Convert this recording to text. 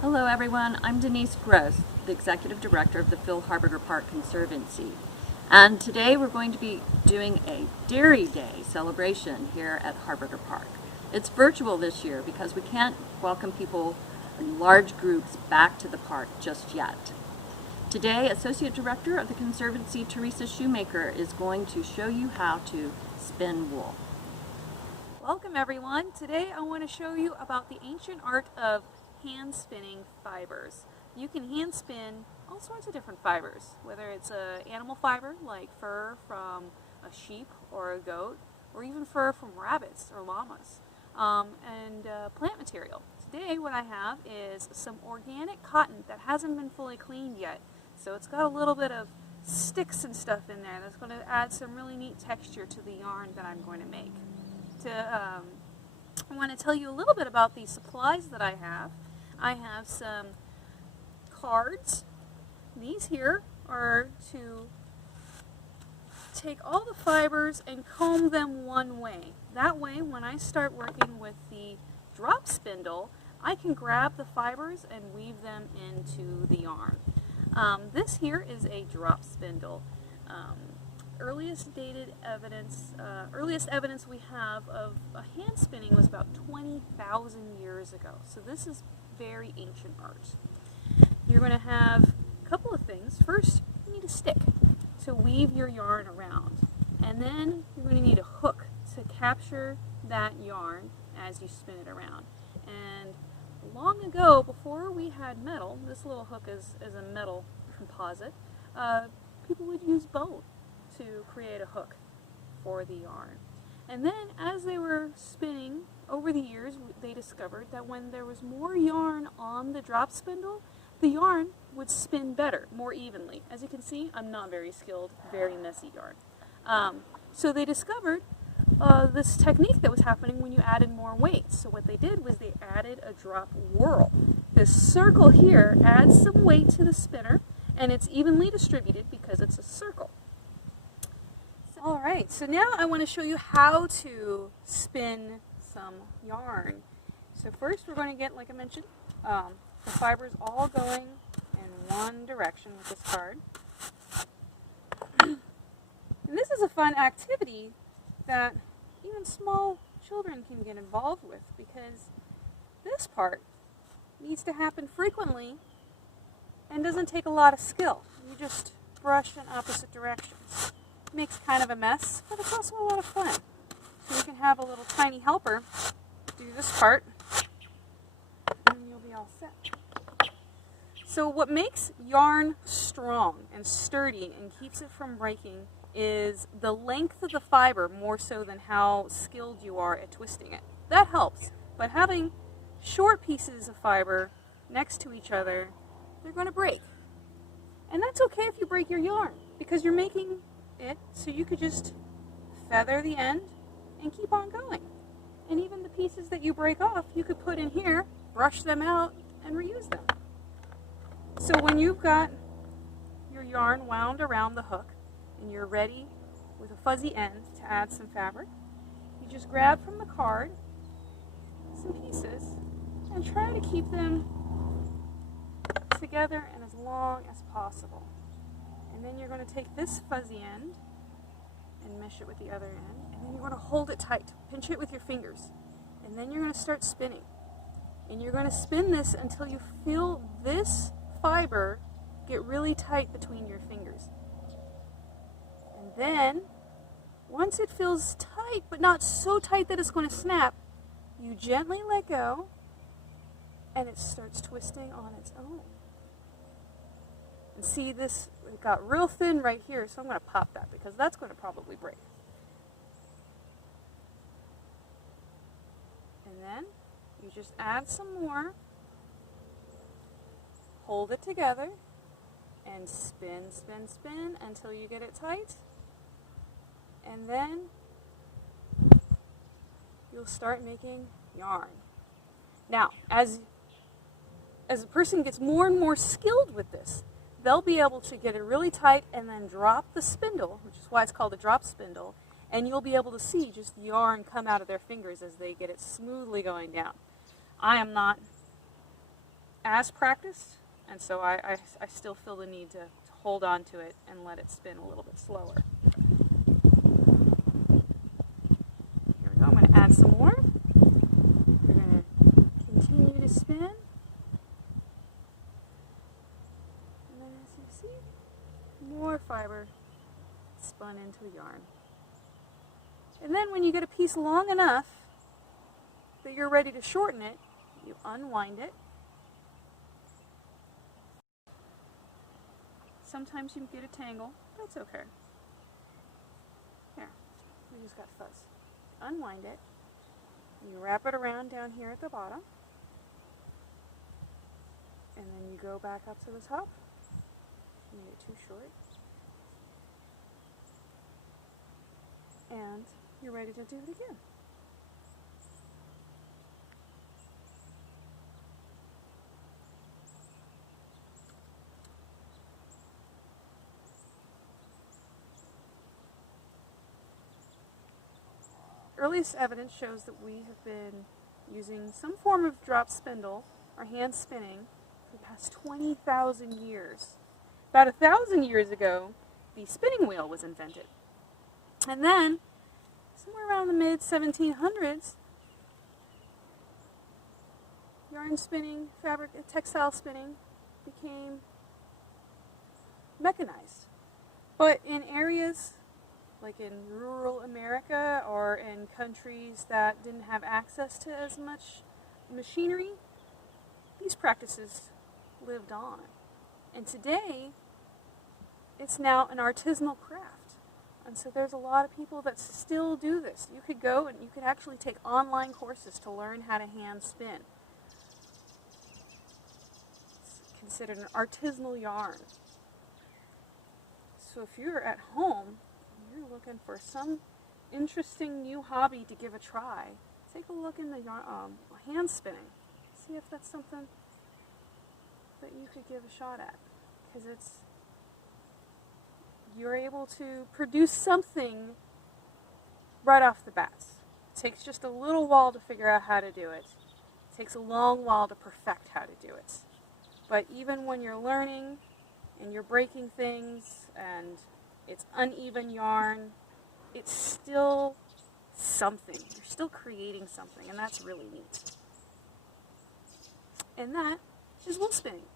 Hello everyone, I'm Denise Gross, the Executive Director of the Phil Hardberger Park Conservancy. And today we're going to be doing a Dairy Day celebration here at Hardberger Park. It's virtual this year because we can't welcome people in large groups back to the park just yet. Today, Associate Director of the Conservancy, Teresa Shumaker, is going to show you how to spin wool. Welcome everyone. Today I want to show you about the ancient art of hand spinning fibers. You can hand spin all sorts of different fibers, whether it's an animal fiber like fur from a sheep or a goat, or even fur from rabbits or llamas, and plant material. Today what I have is some organic cotton that hasn't been fully cleaned yet, so it's got a little bit of sticks and stuff in there that's going to add some really neat texture to the yarn that I'm going to make. I want to tell you a little bit about the supplies that I have. I have some cards. These here are to take all the fibers and comb them one way. That way, when I start working with the drop spindle, I can grab the fibers and weave them into the yarn. This here is a drop spindle. Earliest evidence we have of a hand spinning was about 20,000 years ago. So this is very ancient art. You're going to have a couple of things. First, you need a stick to weave your yarn around. And then you're going to need a hook to capture that yarn as you spin it around. And long ago, before we had metal, this little hook is a metal composite, people would use bone to create a hook for the yarn. And then as they were spinning over the years, they discovered that when there was more yarn on the drop spindle, the yarn would spin better, more evenly. As you can see, I'm not very skilled, very messy yarn. So they discovered this technique that was happening when you added more weight. So what they did was they added a drop whirl. This circle here adds some weight to the spinner, and it's evenly distributed because it's a circle. Alright, so now I want to show you how to spin some yarn. So first we're going to get, like I mentioned, the fibers all going in one direction with this card. And this is a fun activity that even small children can get involved with, because this part needs to happen frequently and doesn't take a lot of skill. You just brush in opposite directions. Makes kind of a mess, but it's also a lot of fun. So you can have a little tiny helper do this part, and you'll be all set. So what makes yarn strong and sturdy and keeps it from breaking is the length of the fiber, more so than how skilled you are at twisting it. That helps, but having short pieces of fiber next to each other, they're going to break. And that's okay if you break your yarn, because you're making it so you could just feather the end and keep on going. And even the pieces that you break off, you could put in here, brush them out, and reuse them. So when you've got your yarn wound around the hook and you're ready with a fuzzy end to add some fabric, you just grab from the card some pieces and try to keep them together and as long as possible. And then you're going to take this fuzzy end and mesh it with the other end, and then you're going to hold it tight, pinch it with your fingers, and then you're going to start spinning. And you're going to spin this until you feel this fiber get really tight between your fingers. And then, once it feels tight, but not so tight that it's going to snap, you gently let go, and it starts twisting on its own. And see, this, it got real thin right here, so I'm going to pop that because that's going to probably break. And then you just add some more, hold it together, and spin, spin, spin until you get it tight. And then you'll start making yarn. Now, as a person gets more and more skilled with this, they'll be able to get it really tight and then drop the spindle, which is why it's called a drop spindle, and you'll be able to see just yarn come out of their fingers as they get it smoothly going down. I am not as practiced, and so I still feel the need to hold on to it and let it spin a little bit slower. Here we go. I'm going to add some more. We're going to continue to spin. And then as you see, more fiber spun into a yarn. And then when you get a piece long enough that you're ready to shorten it, you unwind it. Sometimes you get a tangle. That's okay. Here, we just got fuzz. Unwind it. And you wrap it around down here at the bottom. And then you go back up to the top. Made it too short. And you're ready to do it again. Earliest evidence shows that we have been using some form of drop spindle or hand spinning for the past 20,000 years. About 1,000 years ago, the spinning wheel was invented. And then, somewhere around the mid-1700s, yarn spinning, fabric, textile spinning became mechanized. But in areas like in rural America or in countries that didn't have access to as much machinery, these practices lived on. And today, it's now an artisanal craft. And so there's a lot of people that still do this. You could go and you could actually take online courses to learn how to hand spin. It's considered an artisanal yarn. So if you're at home, you're looking for some interesting new hobby to give a try, take a look in the hand spinning. See if that's something that you could give a shot at. Because you're able to produce something right off the bat. It takes just a little while to figure out how to do it. It takes a long while to perfect how to do it. But even when you're learning and you're breaking things and it's uneven yarn, it's still something. You're still creating something, and that's really neat. And that is wool spinning.